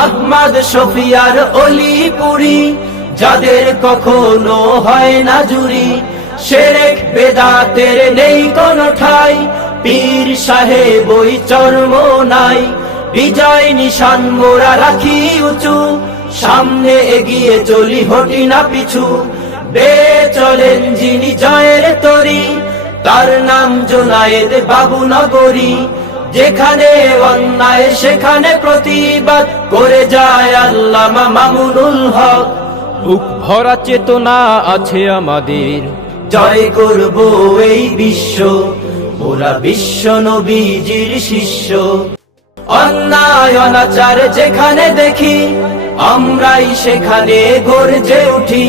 আহমদ সফিয়ার অলি পুরি যাদের কখনো হয় না জুরি সেরেক বেদাতের নেই কোন ঠাই পীর সাহেব ওই চর্ম নাই বিজয় নিশান মোরা রাখি উঁচু সামনে এগিয়ে চলি হটি না পিছু বে চলেন যিনি জয়ের তরি তার নাম জোনায়েদ বাবু নগরী যেখানে অন্যায় সেখানে প্রতিবাদ করে যায় আল্লাহ মামুনুল হক বুক ভরা চেতনা আছে আমাদের জয় করব এই বিশ্ব ওরা বিশ্ব নবীজির শিষ্য অন্যায় অনাচার যেখানে দেখি আমরাই সেখানে গর্জে উঠি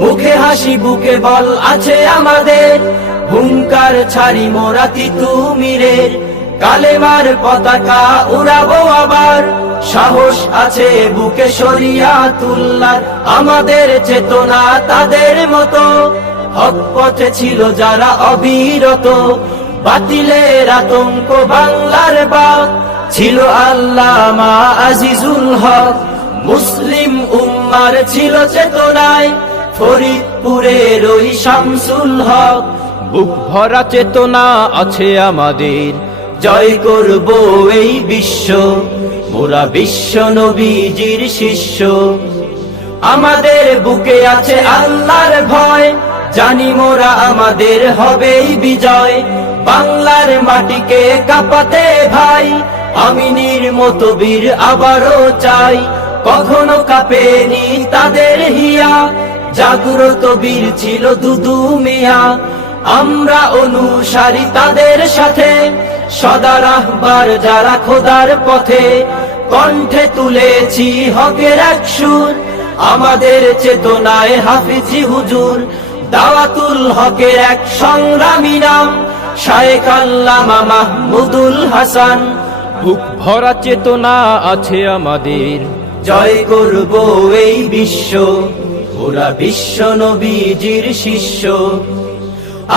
মুখে হাসি বুকে বল আছে আমাদের হুঙ্কার ছাড়ি মোরা রে কালেমার পতাকা উড়াবো আবার সাহস আছে বুকে সরিয়া তুল্লার আমাদের চেতনা তাদের মতো হক পথে ছিল যারা অবিরত বাতিলের আতঙ্ক বাংলার বা ছিল আল্লামা আজিজুল হক মুসলিম উম্মার ছিল চেতনায় ফরিদপুরে রই শামসুল হক বুক ভরা চেতনা আছে আমাদের জয় করব এই বিশ্ব মোরা বিশ্ব নবীজির শিষ্য আমাদের বুকে আছে আল্লাহর ভয় জানি মোরা আমাদের হবেই বিজয় বাংলার মাটিকে কাপাতে ভাই আমি নির্মত বীর আবারও চাই কখনো কাপেনি তাদের হিয়া জাগ্রত বীর ছিল দুদু মিয়া আমরা অনুসারী তাদের সাথে সদা রাহবার যারা খোদার পথে কণ্ঠে তুলেছি হকের এক সুর আমাদের চেতনায় হাফিজি হুজুর দাওয়াতুল হকের এক সংগ্রামী নাম শায়েক আল্লামা মাহমুদুল হাসান বুক ভরা চেতনা আছে আমাদের জয় করব এই বিশ্ব ওরা বিশ্ব নবীজির শিষ্য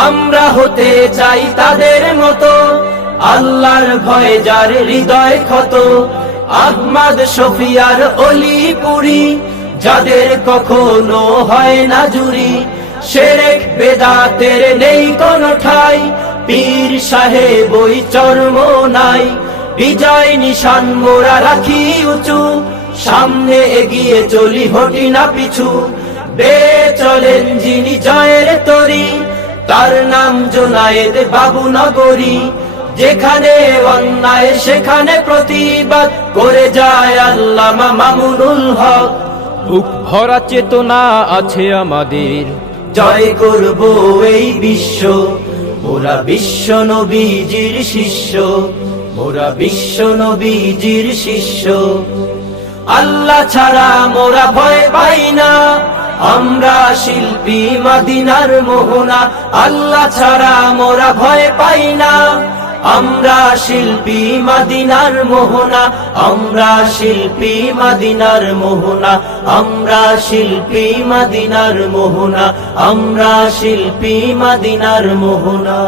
আমরা হতে চাই তাদের মতো আল্লাহর ভয়ে যার হৃদয় ক্ষত আহমদ সফিয়ার অলি পুরি যাদের কখনো হয় না জুরি শেরেক বেদাতের নেই কোন ঠাই পীর সাহেব ওই চর্ম নাই বিজয় নিশান মোরা রাখি উঁচু সামনে এগিয়ে চলি হটি না পিছু বে চলেন যিনি জয়ের তরি তার নাম জোনায়েদ বাবু নগরী যেখানে অন্যায় সেখানে প্রতিবাদ করে যায় আল্লামা মামুনুল হক বুক ভরা চেতনা আছে আমাদের জয় করব এই বিশ্ব ওরা বিশ্ব নবীজির শিষ্য ওরা বিশ্ব নবীজির শিষ্য আল্লাহ ছাড়া মোরা ভয় পাই না আমরা শিল্পী মাদিনার মোহনা আল্লাহ ছাড়া মোরা ভয় পাই না আমরা শিল্পী মাদিনার মোহনা আমরা শিল্পী মাদিনার মোহনা আমরা শিল্পী মাদিনার মোহনা আমরা শিল্পী মাদিনার মোহনা